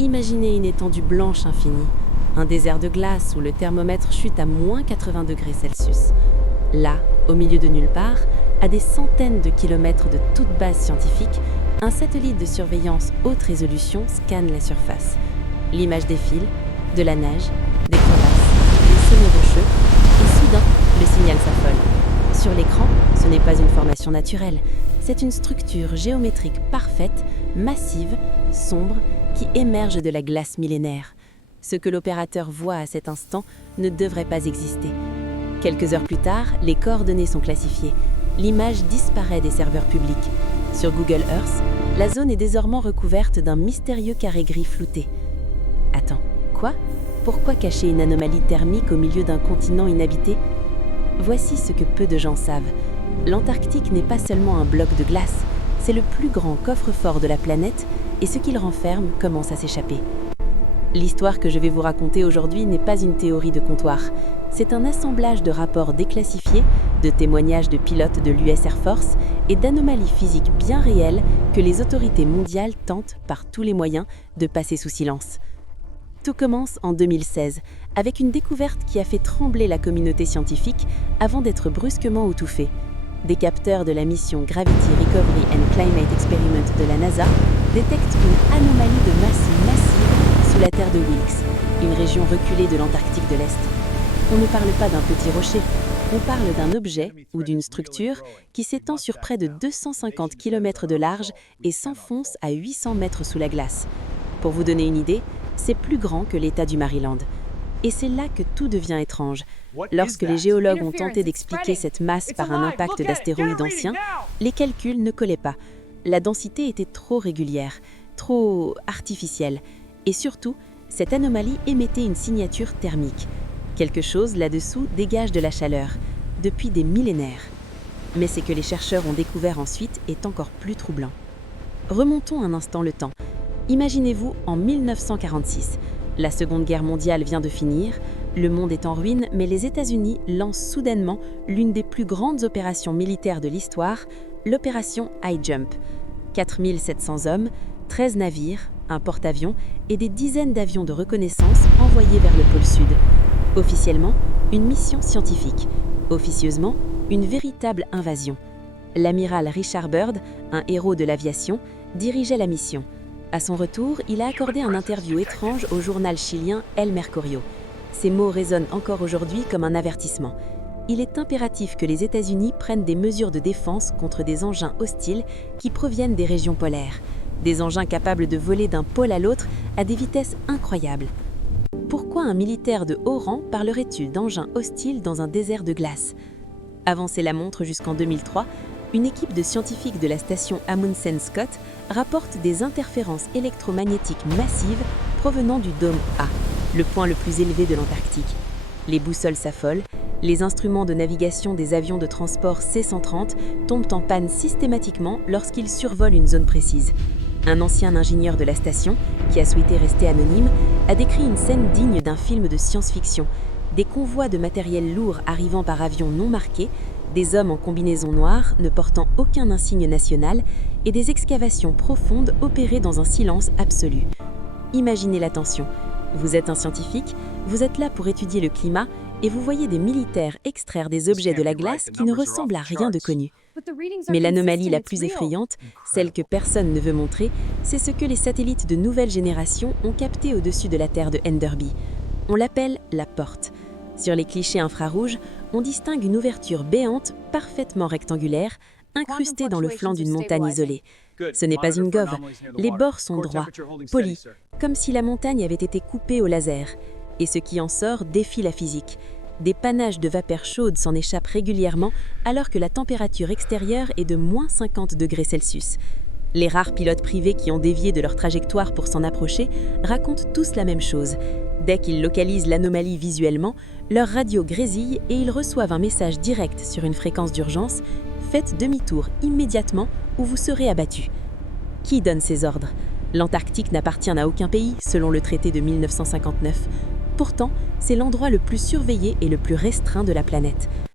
Imaginez une étendue blanche infinie, un désert de glace où le thermomètre chute à moins 80 degrés Celsius. Là, au milieu de nulle part, à des centaines de kilomètres de toute base scientifique, un satellite de surveillance haute résolution scanne la surface. L'image défile, de la neige, des crevasses, des sommets rocheux, et soudain, le signal s'affole. Sur l'écran, ce n'est pas une formation naturelle, c'est une structure géométrique parfaite, massive, sombre, qui émerge de la glace millénaire. Ce que l'opérateur voit à cet instant ne devrait pas exister. Quelques heures plus tard, les coordonnées sont classifiées. L'image disparaît des serveurs publics. Sur Google Earth, la zone est désormais recouverte d'un mystérieux carré gris flouté. Attends, quoi? Pourquoi cacher une anomalie thermique au milieu d'un continent inhabité? Voici ce que peu de gens savent. L'Antarctique n'est pas seulement un bloc de glace, c'est le plus grand coffre-fort de la planète et ce qu'il renferme commence à s'échapper. L'histoire que je vais vous raconter aujourd'hui n'est pas une théorie de comptoir. C'est un assemblage de rapports déclassifiés, de témoignages de pilotes de l'US Air Force et d'anomalies physiques bien réelles que les autorités mondiales tentent par tous les moyens de passer sous silence. Tout commence en 2016, avec une découverte qui a fait trembler la communauté scientifique avant d'être brusquement étouffée. Des capteurs de la mission Gravity Recovery and Climate Experiment de la NASA détectent une anomalie de masse massive sous la terre de Wilkes, une région reculée de l'Antarctique de l'Est. On ne parle pas d'un petit rocher, on parle d'un objet ou d'une structure qui s'étend sur près de 250 km de large et s'enfonce à 800 mètres sous la glace. Pour vous donner une idée, c'est plus grand que l'État du Maryland. Et c'est là que tout devient étrange. Lorsque les géologues ont tenté d'expliquer cette masse par un impact d'astéroïdes anciens, les calculs ne collaient pas. La densité était trop régulière, trop artificielle. Et surtout, cette anomalie émettait une signature thermique. Quelque chose là-dessous dégage de la chaleur, depuis des millénaires. Mais ce que les chercheurs ont découvert ensuite est encore plus troublant. Remontons un instant le temps. Imaginez-vous en 1946. La Seconde Guerre mondiale vient de finir, le monde est en ruine, mais les États-Unis lancent soudainement l'une des plus grandes opérations militaires de l'histoire, l'opération High Jump. 4700 hommes, 13 navires, un porte-avions et des dizaines d'avions de reconnaissance envoyés vers le pôle Sud. Officiellement, une mission scientifique. Officieusement, une véritable invasion. L'amiral Richard Byrd, un héros de l'aviation, dirigeait la mission. À son retour, il a accordé un interview étrange au journal chilien El Mercurio. Ces mots résonnent encore aujourd'hui comme un avertissement. Il est impératif que les États-Unis prennent des mesures de défense contre des engins hostiles qui proviennent des régions polaires. Des engins capables de voler d'un pôle à l'autre à des vitesses incroyables. Pourquoi un militaire de haut rang parlerait-il d'engins hostiles dans un désert de glace? Avancez la montre jusqu'en 2003, une équipe de scientifiques de la station Amundsen Scott rapporte des interférences électromagnétiques massives provenant du dôme A, le point le plus élevé de l'Antarctique. Les boussoles s'affolent, les instruments de navigation des avions de transport C-130 tombent en panne systématiquement lorsqu'ils survolent une zone précise. Un ancien ingénieur de la station, qui a souhaité rester anonyme, a décrit une scène digne d'un film de science-fiction. Des convois de matériel lourd arrivant par avion non marqué, des hommes en combinaison noire ne portant aucun insigne national et des excavations profondes opérées dans un silence absolu. Imaginez la tension. Vous êtes un scientifique, vous êtes là pour étudier le climat et vous voyez des militaires extraire des objets de la glace qui ne ressemblent à rien de connu. Mais l'anomalie la plus effrayante, celle que personne ne veut montrer, c'est ce que les satellites de nouvelle génération ont capté au-dessus de la Terre de Enderby. On l'appelle la porte. Sur les clichés infrarouges, on distingue une ouverture béante, parfaitement rectangulaire, incrustée dans le flanc d'une montagne isolée. Ce n'est pas une gove, les bords sont droits, polis, comme si la montagne avait été coupée au laser. Et ce qui en sort défie la physique. Des panaches de vapeur chaude s'en échappent régulièrement alors que la température extérieure est de moins 50 degrés Celsius. Les rares pilotes privés qui ont dévié de leur trajectoire pour s'en approcher racontent tous la même chose. Dès qu'ils localisent l'anomalie visuellement, leur radio grésille et ils reçoivent un message direct sur une fréquence d'urgence « Faites demi-tour immédiatement ou vous serez abattu ». Qui donne ces ordres? L'Antarctique n'appartient à aucun pays, selon le traité de 1959. Pourtant, c'est l'endroit le plus surveillé et le plus restreint de la planète.